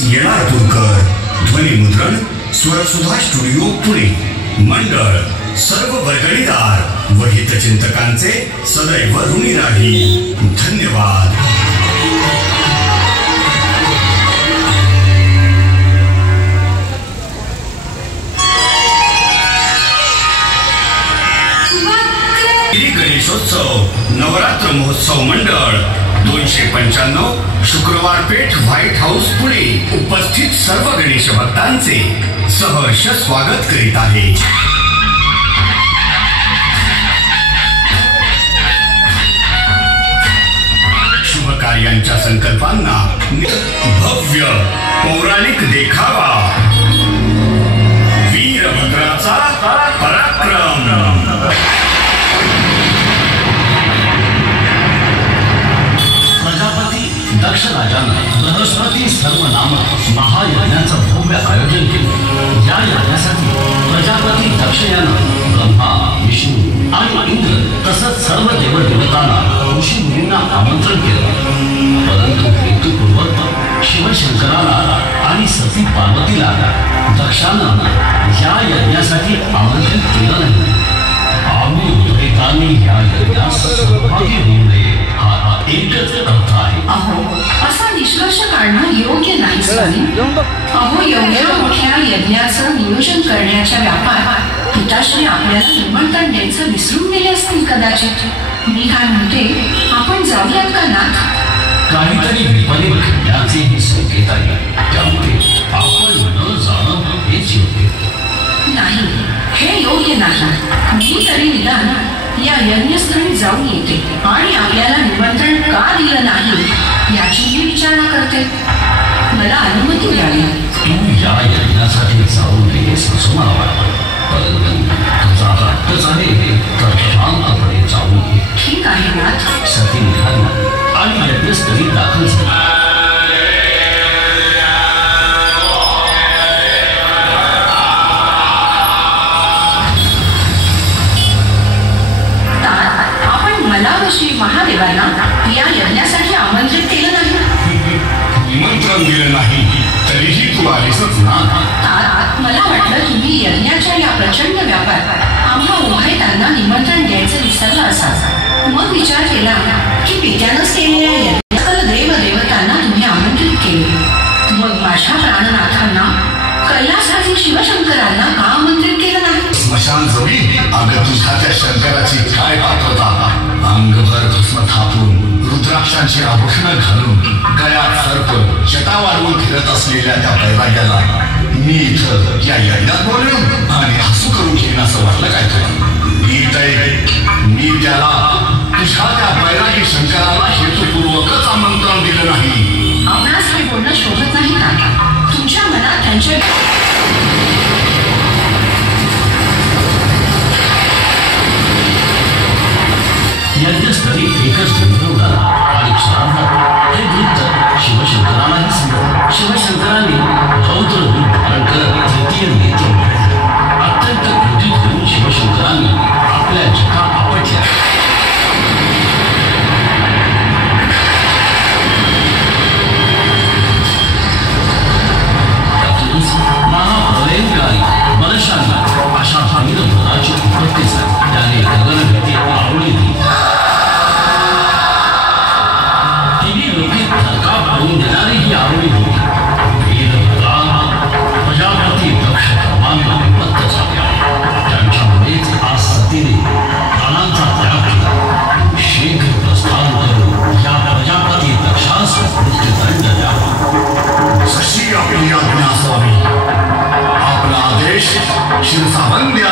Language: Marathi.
येणारपूरकर. ध्वनिमुद्रण स्वरसुधा स्टुडिओ पुणे. मंडळ सर्व वर्गणीदार व हितचिंतकांचे सदैव ऋणी राही. धन्यवाद. गणेशोत्सव नवरात्र महोत्सव मंडळ 295 शुक्रवार पेठ व्हाईट हाऊस पुणे उपस्थित सर्व गणेश भक्तांचे सहर्ष स्वागत करीत आहे. शुभ कार्यांच्या संकल्पांना भव्य पौराणिक देखावा. वीरभद्राचा पराक्रम. दक्ष राजानं बृहस्पती सर्व नामक महायज्ञाचं भव्य आयोजन केलं. या यज्ञासाठी प्रजापती दक्ष यानं ब्रह्मा, विष्णू आणि इंद्र तसंच सर्व देवदेवतांना ऋषी मुनींना आमंत्रण केलं. परंतु हेतुपूर्वक शिवशंकराला आणि सती पार्वतीला दक्षानं या यज्ञासाठी आमंत्रित केलं नाही. आम्ही उद्रेकांनी या यज्ञात सहभागी होऊ नये हा एकच अर्थ आहे. अहो, असा निष्कर्ष काढणं योग्य नाही स्वामी. अहो, एवढ्या मोठ्या यज्ञाचं नियोजन करण्याच्या व्यापार पिताश्री आपल्याला निमंत्रण द्यायचं विसरून गेले असतील कदाचित. मी काय म्हणते, आपण जाऊयात का नाथ? काहीतरी विपरीत घडण्याचे हे संकेत आहे. त्यामुळे आपण न जाणं हेच योग्य नाही. हे योग्य नाही. मी तरी निदान या यज्ञस्थळी जाऊन येते आणि आपल्याला निमंत्रण का दिलं नाही याची मी विचारणा करते. मला अनुमती द्यावी. तू या यज्ञासाठी जाऊ नयेस असं मला वाटतं. परंतु तुझा हक्कच आहे तर शांतपणे जाऊ नये. ठीक आहे नाथ. सती निघाली आणि यज्ञस्थळी दाखल झाली. श्री महादेवांना या यज्ञासाठी आमंत्रित केलं नाही. निमंत्रण दिलं नाही तरीही तू आलीसच ना. मला वाटलं तुम्ही यज्ञाच्या या प्रचंड व्यापार आम्हा उभयतांना निमंत्रण द्यायचं विसरलं असाल. मग विचार केला की पित्यानंच केलेल्या यज्ञात देवदेवतांना तुम्ही आमंत्रित केले. मग माझ्या प्राणनाथांना कैलासातील शिवशंकरांना का आमंत्रित केलं नाही? स्मशान जवळी अगं तुझ्या त्या शंकराची काय पात्रता. अंगभर भस्म थापून रुद्राक्षांची आभूषणं घालून गळ्यात सर्प जटा वाढवून फिरत असलेल्या त्या बैराग्याला मी इथं या यज्ञात बोलून आणि हसू करून घेईन असं वाटलं काय तुला? मी त्याला तुझ्या त्या बैरागी शंकराला हेतुपूर्वकच आमंत्रण दिलं नाही. आपणास हे बोलणं शोभत नाही का? तुमच्या मनात त्यांच्या यज्ञस्थळी एकच गोंधळ उडाला आणि क्षणार्धात हे वृत्त शिवशंकरालाही समजलं. शिवशंकरांनी रौद्र रूप धारण करत तृतीय नेत्र उघडले. अत्यंत क्रोधित होऊन शिवशंकरांनी आपल्या जटा आपटल्या. त्यातूनच महाप्रलयंकारी बलशाली अशा वीरभद्राची उत्पत्ती झाली. त्याने गगनभेदी आवळी दिली. देणारी ही आवडी होती. वीरभद्रा प्रजापती दक्ष कर्मांना विपत्त झाल्या. त्यांच्यामुळेच आज सतीने प्राणांचा त्याग केला. शीघ्र प्रस्थान करून या प्रजापती दक्षास मृत्यूदंड द्यावा. जशी आपली आज्ञा असावी. आपला आदेश शिरसावंद्य